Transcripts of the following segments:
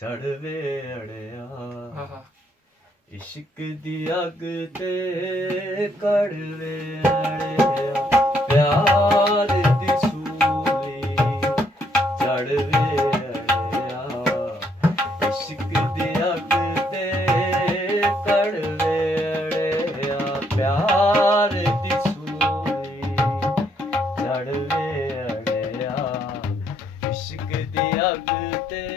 ਚੜਵੇ ਅੜਿਆ ਇਸ਼ਕ ਦੀ ਅੱਗ ਤੇ ਕੜਵੇ ਅੜਿਆ ਪਿਆਰ ਦੀ ਸੂਲੀ ਚੜਵੇ ਅੜਿਆ ਇਸ਼ਕ ਦੀ ਅੱਗ ਤੇ ਕੜਵੇ ਅੜਿਆ ਪਿਆਰ ਦੀ ਸੂਲੀ ਚੜਵੇ ਅੜਿਆ ਇਸ਼ਕ ਦੀ ਅੱਗ ਤੇ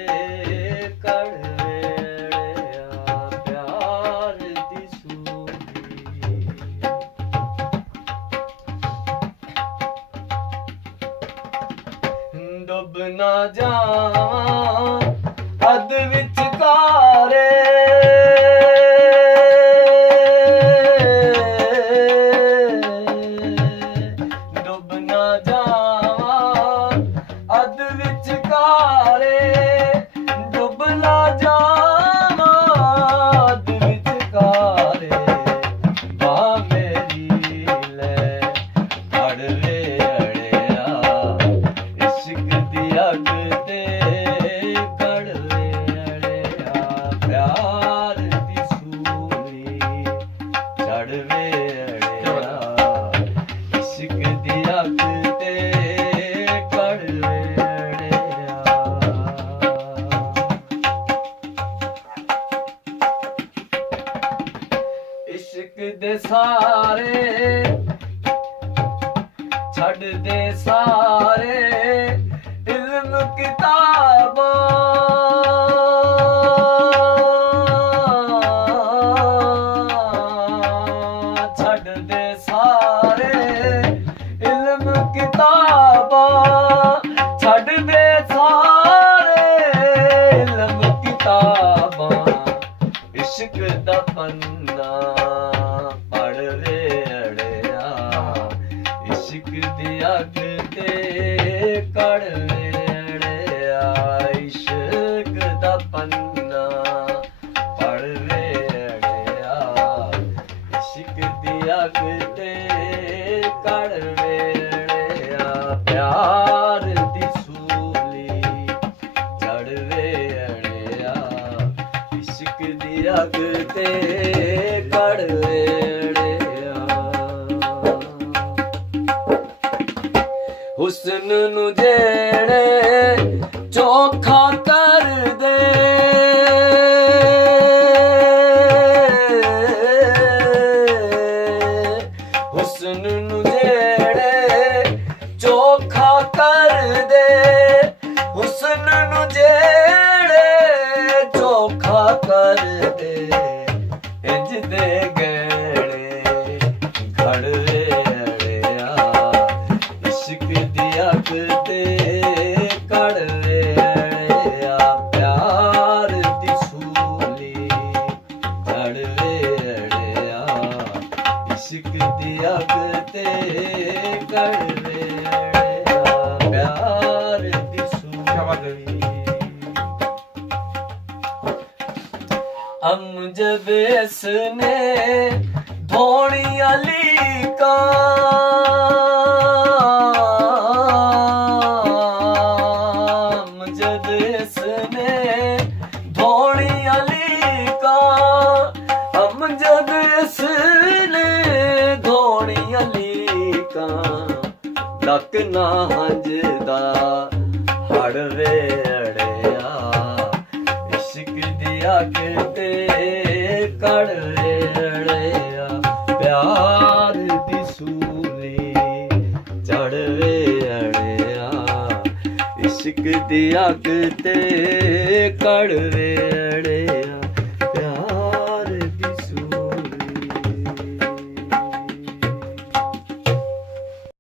ਡੁੱਬ ਨਾ ਜਾਵਾਂ ਅੱਧ ਵਿਚਕਾਰੇ ਡੁੱਬ ਨਾ ਜਾਵਾਂ ਅੱਧ ਵਿਚਕਾਰੇ ਡੁੱਬ ਨਾ ਜਾਵਾਂ ਅੱਧ ਵਿਚਕਾਰੇ ਬਾਹ ਮੇਰੀ ਲੈ ਫੜ ਵੇ ਅੱਗ ਤੇ ਕੜਵੇ ਅੜਿਆ ਪਿਆਰ ਦੀ ਸੂਲੀ ਚੜਵੇ ਅੜਿਆ ਇਸ਼ਕ ਦੀ ਅੱਗ ਤੇ ਕੜਵੇ ਅੜਿਆ ਇਸ਼ਕ ਦੇ ਸਾਰੇ ਛੱਡ ਦੇ ਸਾਰੇ ਕਿਤਾਬਾਂ ਛੱਡ ਦੇ ਸਾਰੇ ਇਲਮ ਕਿਤਾਬਾਂ ਛੱਡ ਦੇ ਸਾਰੇ ਇਲਮ ਕਿਤਾਬਾਂ ਇਸ਼ਕ ਦਾ ਪੰਨਾ ਪੜ ਵੇ ਅੜਿਆ ਇਸ਼ਕ ਦੀ ਅੱਗ ਤੇ ਕੜਵੇ ਪੰਨਾ ਪੜ ਵੇ ਅੜਿਆ ਇਸ਼ਕ ਦੀ ਅੱਗ ਤੇ ਕੜਵੇ ਅੜਿਆ ਪਿਆਰ ਦੀ ਸੂਲੀ ਚੜਵੇ ਅੜਿਆ ਇਸ਼ਕ ਦੀ ਅੱਗ ਤੇ ਕੜਵੇ ਅੜਿਆ ਹੁਸਨ ਨੂੰ ਜਿਹੜੇ ਚੋਖਾ ਹੁਸਨ ਨੂੰ ਜਿਹੜੇ ਚੋਖਾ ਕਰਦੇ ਹੁਸਨ ਨੂੰ ਜਿਹੜੇ ਚੋਖਾ ਕਰਦੇ ਇੰਜ ਦੇ ਗਹਿਣੇ ਘੜਵੇ ਅੜਿਆ ਇਸ਼ਕ ਦੀ ਅੱਗ ਤੇ ਕੜਵੇ ਅੜਿਆ ਪਿਆਰ ਦੀ ਸੂਲੀ ਚੜਵੇ ਅੜਿਆ ਇਸ਼ਕ ਦੀ ਅੱਗ ਤੇ ਕੜਵੇ ਅੜਿਆ ਪਿਆਰ ਦੀ ਸੂਲੀ ਅਮਜਦ ਇਸਨੇ ਧੋਣੀਆਂ ਲੀਕਾਂ ਅਮਜਦ ਇਸਨੇ ਧੋਣੀਆਂ ਲੀਕਾਂ ਅਮਜਦ ਇਸਨੇ ਲੱਕ ਨਾ ਹੰਝਦਾ ਹੜ ਵੇ ਅੜਿਆ ਇਸ਼ਕ ਦੀ ਅੱਗ ਤੇ ਕੜਵੇ ਅੜਿਆ ਪਿਆਰ ਦੀ ਸੂਲੀ ਚੜਵੇ ਅੜਿਆ ਇਸ਼ਕ ਦੀ ਅੱਗ ਤੇ ਕੜਵੇ ਅੜਿਆ